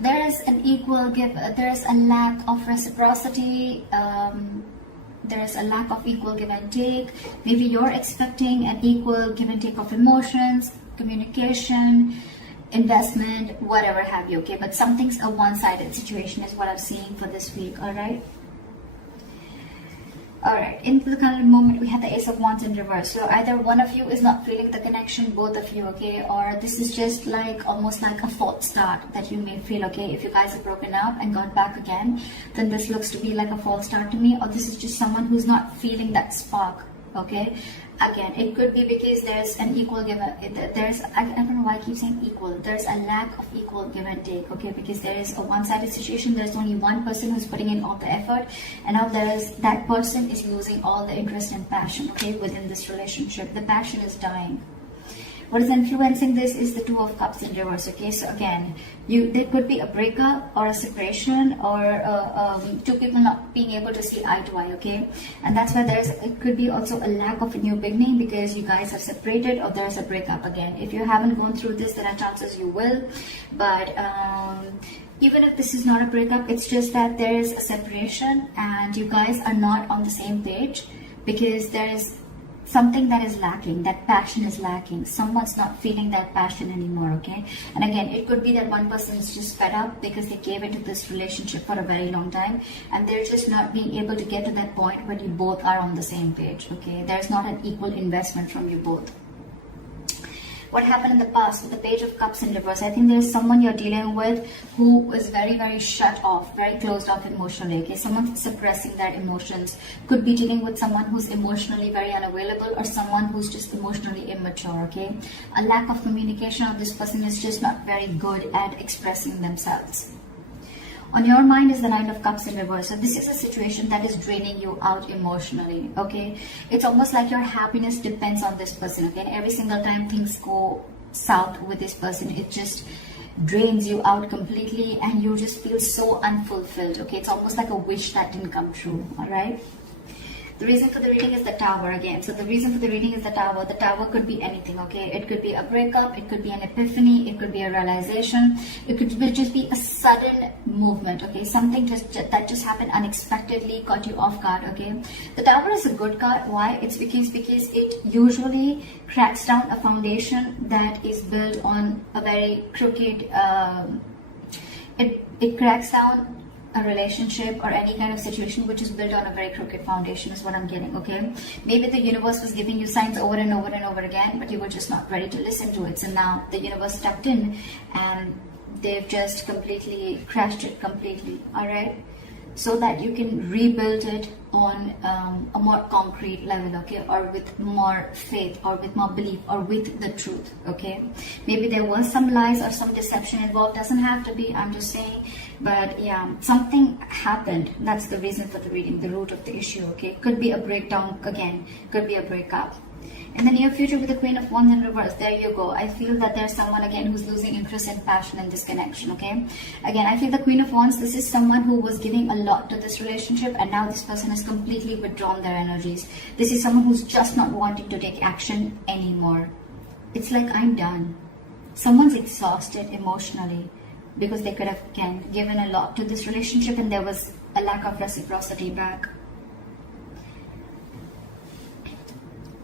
There is an equal give, there is a lack of reciprocity, there is a lack of equal give and take. Maybe you're expecting an equal give and take of emotions, communication, investment, whatever have you, okay? But something's a one-sided situation is what I'm seeing for this week, all right? All right, into the current moment, we have the Ace of Wands in reverse. So either one of you is not feeling the connection, both of you, okay? Or this is just like almost like a false start that you may feel, okay? If you guys have broken up and got back again, then this looks to be like a false start to me. Or this is just someone who's not feeling that spark, okay? Again, it could be because there's an equal give and I don't know why I keep saying equal. There's a lack of equal give and take, okay? Because there is a one-sided situation. There's only one person who's putting in all the effort, and now that person is losing all the interest and passion, okay, within this relationship. The passion is dying. What is influencing this is the Two of Cups in reverse, okay? So again, there could be a breakup or a separation, or two people not being able to see eye to eye, okay? And that's why it could be also a lack of a new beginning because you guys have separated, or there's a breakup again. If you haven't gone through this, there are chances you will. But even if this is not a breakup, it's just that there is a separation and you guys are not on the same page because there is something that is lacking, that passion is lacking. Someone's not feeling that passion anymore, okay? And again, it could be that one person is just fed up because they gave into this relationship for a very long time and they're just not being able to get to that point where you both are on the same page, okay? There's not an equal investment from you both. What happened in the past with the Page of Cups in reverse? I think there's someone you're dealing with who is very, very shut off, very closed off emotionally, okay? Someone suppressing their emotions. Could be dealing with someone who's emotionally very unavailable or someone who's just emotionally immature, okay? A lack of communication, or this person is just not very good at expressing themselves. On your mind is the Nine of Cups in reverse. So this is a situation that is draining you out emotionally, okay? It's almost like your happiness depends on this person, okay? And every single time things go south with this person, it just drains you out completely and you just feel so unfulfilled, okay? It's almost like a wish that didn't come true, all right? The reason for the reading is the Tower again. So the reason for the reading is the Tower. The Tower could be anything, okay? It could be a breakup, it could be an epiphany, it could be a realization, it could just be a sudden movement, okay? Something that just happened unexpectedly, caught you off guard, okay? The Tower is a good card. Why? It's because it usually cracks down a foundation that is built on a very crooked, it cracks down a relationship or any kind of situation which is built on a very crooked foundation is what I'm getting, okay? Maybe the universe was giving you signs over and over and over again, but you were just not ready to listen to it. So now the universe stepped in and they've just completely crashed it completely, all right? So that you can rebuild it on a more concrete level, okay? Or with more faith, or with more belief, or with the truth, okay? Maybe there was some lies or some deception involved. Doesn't have to be, I'm just saying. But yeah, something happened. That's the reason for the reading, the root of the issue, okay? Could be a breakdown again, could be a breakup. In the near future with the Queen of Wands in reverse, there you go. I feel that there's someone again who's losing interest and passion in this connection, okay? Again, I feel the Queen of Wands, this is someone who was giving a lot to this relationship and now this person has completely withdrawn their energies. This is someone who's just not wanting to take action anymore. It's like, I'm done. Someone's exhausted emotionally because they could have, again, given a lot to this relationship and there was a lack of reciprocity back.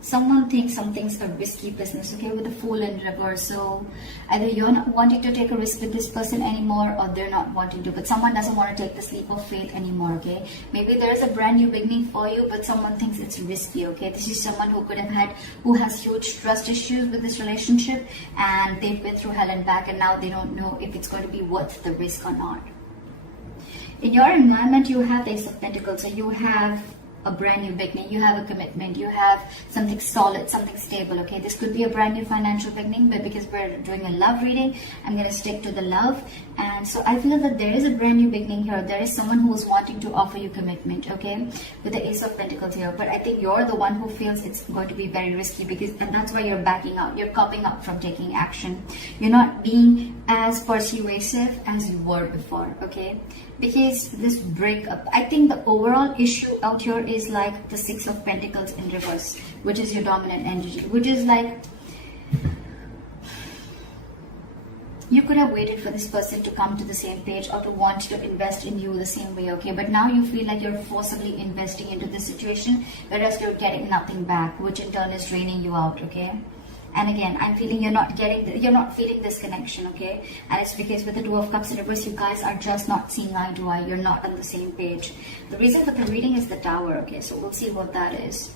Someone thinks something's a risky business, okay, with the Fool in reverse. So either you're not wanting to take a risk with this person anymore or they're not wanting to, but someone doesn't want to take the leap of faith anymore, okay? Maybe there's a brand new beginning for you, but someone thinks it's risky, okay? This is someone who has huge trust issues with this relationship and they've been through hell and back and now they don't know if it's going to be worth the risk or not. In your environment, you have the Ace of Pentacles, so you have a brand new beginning, you have a commitment, you have something solid, something stable, okay? This could be a brand new financial beginning, but because we're doing a love reading, I'm going to stick to the love. And so I feel that there is a brand new beginning here. There is someone who is wanting to offer you commitment, okay? With the Ace of Pentacles here. But I think you're the one who feels it's going to be very risky and that's why you're backing out. You're copping up from taking action. You're not being as persuasive as you were before, okay? Because this breakup, I think the overall issue out here is like the Six of Pentacles in reverse, which is your dominant energy, which is like You could have waited for this person to come to the same page or to want to invest in you the same way, okay? But now you feel like you're forcibly investing into this situation, whereas you're getting nothing back, which in turn is draining you out, okay? And again, I'm feeling you're not feeling this connection, okay? And it's because with the Two of Cups in reverse, you guys are just not seeing eye to eye. You're not on the same page. The reason for the reading is the Tower, okay? So we'll see what that is.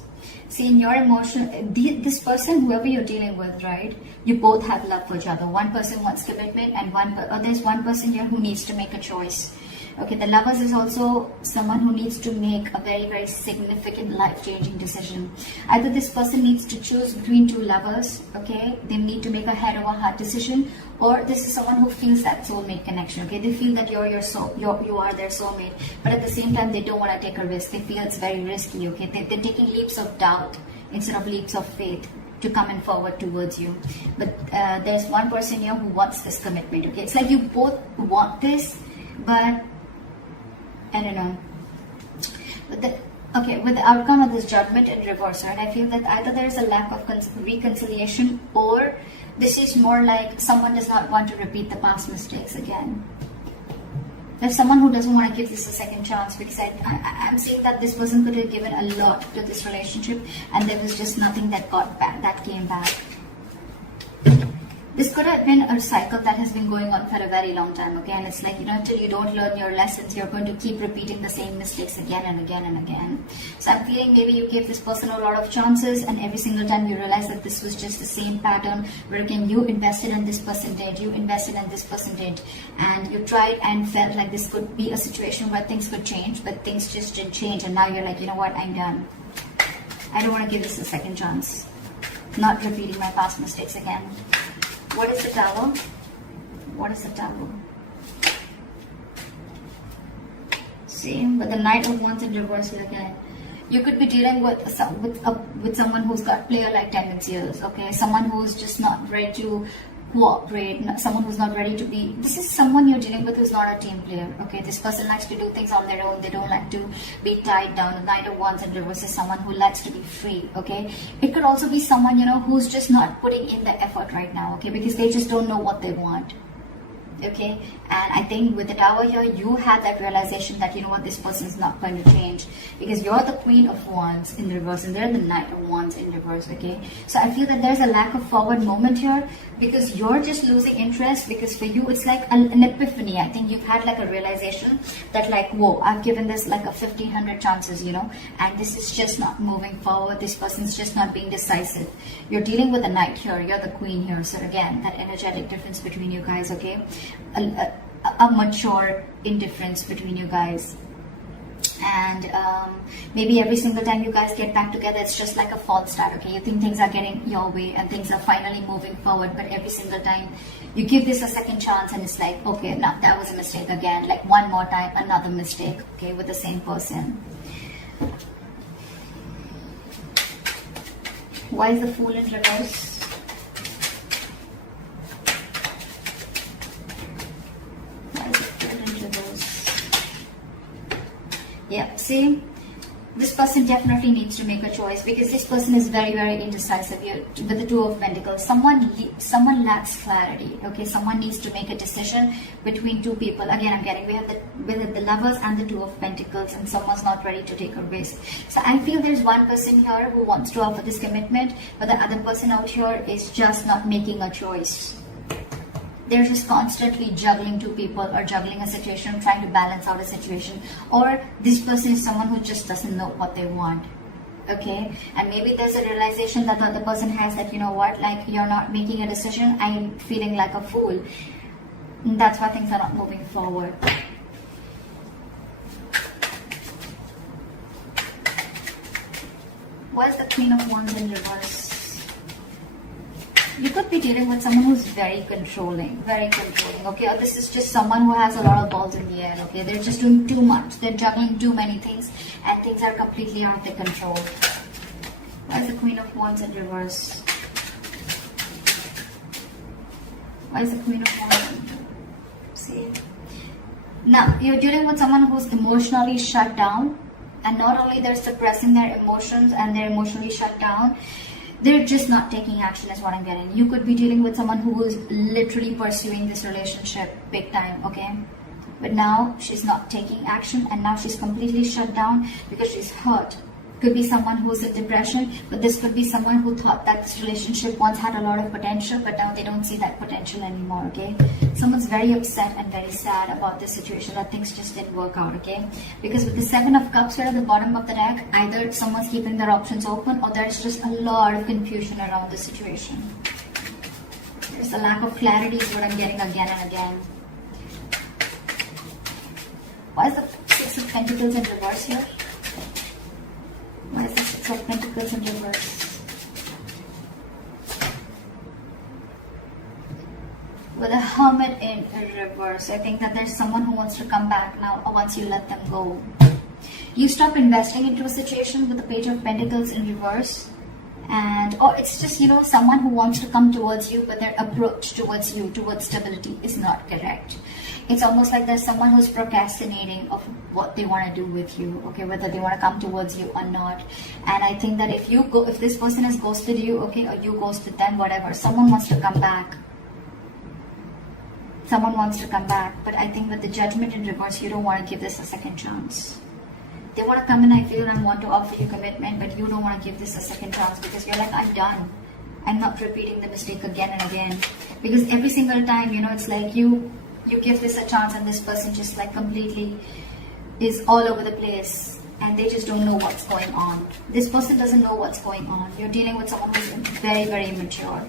See, in your emotion, this person, whoever you're dealing with, right? You both have love for each other. One person wants commitment, and there's one person here who needs to make a choice. Okay, the Lovers is also someone who needs to make a very, very significant life-changing decision. Either this person needs to choose between two lovers, okay? They need to make a head over heart decision, or this is someone who feels that soulmate connection, okay? They feel that you are their soulmate, but at the same time, they don't want to take a risk. They feel it's very risky, okay? They're taking leaps of doubt instead of leaps of faith to come in forward towards you. But there's one person here who wants this commitment, okay? It's like you both want this, but I don't know. With the outcome of this Judgment in reverse, right? I feel that either there is a lack of reconciliation, or this is more like someone does not want to repeat the past mistakes again. There's someone who doesn't want to give this a second chance, because I'm seeing that this person could have given a lot to this relationship, and there was just nothing that came back. This could have been a cycle that has been going on for a very long time. Again, it's like, until you don't learn your lessons, you're going to keep repeating the same mistakes again and again and again. So I'm feeling maybe you gave this person a lot of chances, and every single time you realize that this was just the same pattern, where again, you invested and this person did, you invested and this person did, and you tried and felt like this could be a situation where things could change, but things just didn't change, and now you're like, you know what, I'm done. I don't want to give this a second chance. Not repeating my past mistakes again. What is the Tower? What is the Tower? See, with the Knight of Wands in reverse again. You could be dealing with someone who's got player-like tendencies, okay? Someone who's just not ready to cooperate, someone who's not ready to be... This is someone you're dealing with who's not a team player, okay? This person likes to do things on their own. They don't like to be tied down. The Knight of Wands in reverse is someone who likes to be free, okay? It could also be someone, who's just not putting in the effort right now, okay? Because they just don't know what they want. Okay, and I think with the Tower here, you had that realization that, this person is not going to change, because you're the Queen of Wands in reverse and they're the Knight of Wands in reverse. Okay, so I feel that there's a lack of forward moment here, because you're just losing interest, because for you it's like an epiphany. I think you've had like a realization that, like, whoa, I've given this like a 1,500 chances, and this is just not moving forward. This person's just not being decisive. You're dealing with a Knight here, you're the Queen here, so again, that energetic difference between you guys. Okay, a mature indifference between you guys, and maybe every single time you guys get back together, it's just like a false start. Okay, you think things are getting your way and things are finally moving forward, but every single time you give this a second chance and it's like, okay, no, that was a mistake again, like one more time, another mistake, okay, with the same person. Why is the Fool in reverse? Yeah, see, this person definitely needs to make a choice, because this person is very, very indecisive here with the Two of Pentacles. Someone lacks clarity. Okay, someone needs to make a decision between two people. Again, I'm getting, we have the Lovers and the Two of Pentacles, and someone's not ready to take a risk. So I feel there's one person here who wants to offer this commitment, but the other person out here is just not making a choice. They're just constantly juggling two people, or juggling a situation, trying to balance out a situation. Or this person is someone who just doesn't know what they want. Okay, and maybe there's a realization that the other person has that, like, you're not making a decision, I'm feeling like a fool. And that's why things are not moving forward. Why is the Queen of Wands in reverse? You could be dealing with someone who's very controlling, okay? Or this is just someone who has a lot of balls in the air, okay? They're just doing too much. They're juggling too many things, and things are completely out of their control. Why is the Queen of Wands in reverse? Why is the Queen of Wands in reverse? See? Now, you're dealing with someone who's emotionally shut down, and not only they're suppressing their emotions and they're emotionally shut down, They're just not taking action is what I'm getting. You could be dealing with someone who is literally pursuing this relationship big time, okay? But now she's not taking action, and now she's completely shut down because she's hurt. Could be someone who's in depression, but this could be someone who thought that this relationship once had a lot of potential, but now they don't see that potential anymore, okay? Someone's very upset and very sad about this situation, that things just didn't work out, okay? Because with the 7 of Cups here at the bottom of the deck, either someone's keeping their options open, or there's just a lot of confusion around the situation. There's a lack of clarity is what I'm getting again and again. Why is the 6 of Pentacles in reverse here? Why is the 6 of Pentacles in reverse? With a Hermit in reverse, I think that there's someone who wants to come back now once you let them go. You stop investing into a situation with the Page of Pentacles in reverse. And or it's just, you know, someone who wants to come towards you, but their approach towards you, towards stability, is not correct. It's almost like there's someone who's procrastinating of what they want to do with you, okay, whether they want to come towards you or not. And I think that if this person has ghosted you, okay, or you ghosted them, whatever, someone wants to come back. Someone wants to come back, but I think with the Judgment in reverse, you don't want to give this a second chance. They want to come in, I feel, and want to offer you commitment, but you don't want to give this a second chance because you're like, I'm done. I'm not repeating the mistake again and again. Because every single time, you know, it's like you give this a chance and this person just like completely is all over the place and they just don't know what's going on. This person doesn't know what's going on. You're dealing with someone who's very, very immature.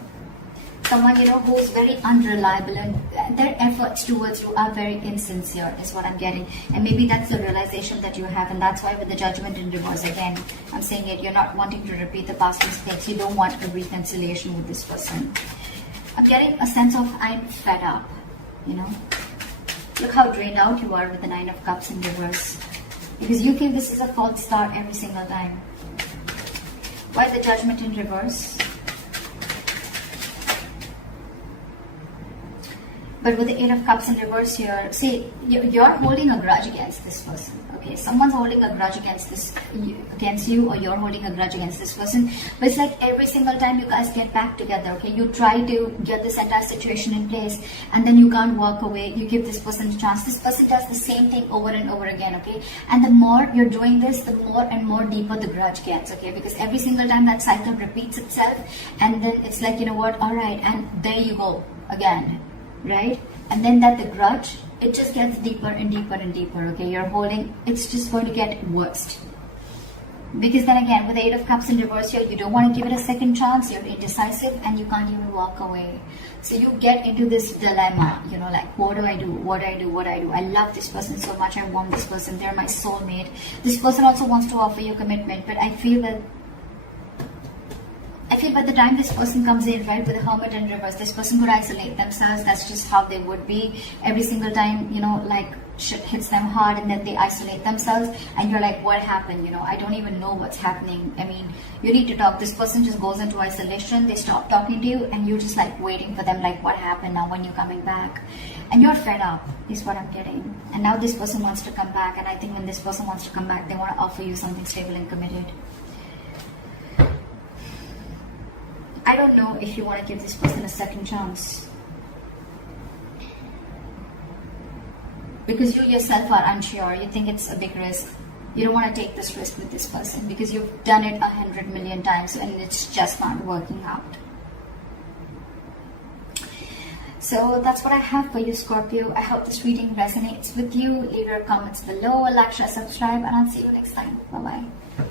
Someone, you know, who's very unreliable, and their efforts towards you are very insincere is what I'm getting. And maybe that's the realization that you have, and that's why with the Judgment in reverse, again, I'm saying it, you're not wanting to repeat the past mistakes. You don't want a reconciliation with this person. I'm getting a sense of I'm fed up, you know. Look how drained out you are with the 9 of Cups in reverse. Because you think this is a false start every single time. Why the Judgment in reverse? But with the 8 of Cups in reverse here, see, you're holding a grudge against this person. Okay, someone's holding a grudge against you, or you're holding a grudge against this person. But it's like every single time you guys get back together, okay, you try to get this entire situation in place, and then you can't walk away. You give this person a chance. This person does the same thing over and over again, okay? And the more you're doing this, the more and more deeper the grudge gets, okay? Because every single time that cycle repeats itself, and then it's like, you know what, all right, and there you go again. Right? And then that the grudge, it just gets deeper and deeper and deeper, okay? You're holding, it's just going to get worse. Because then again, with the 8 of Cups in reverse here, you don't want to give it a second chance, you're indecisive, and you can't even walk away. So you get into this dilemma, you know, like, what do I do? What do I do? What do I do? I love this person so much, I want this person, they're my soulmate. This person also wants to offer you commitment, but I feel by the time this person comes in, right, with the Hermit in reverse, this person could isolate themselves. That's just how they would be. Every single time, you know, like shit hits them hard and then they isolate themselves and you're like, what happened? You know, I don't even know what's happening. I mean, you need to talk. This person just goes into isolation. They stop talking to you and you're just like waiting for them, like, what happened now, when you're coming back? And you're fed up is what I'm getting. And now this person wants to come back, and I think when this person wants to come back, they want to offer you something stable and committed. I don't know if you want to give this person a second chance. Because you yourself are unsure. You think it's a big risk. You don't want to take this risk with this person because you've done it 100 million times and it's just not working out. So that's what I have for you, Scorpio. I hope this reading resonates with you. Leave your comments below, like, share, subscribe, and I'll see you next time. Bye-bye.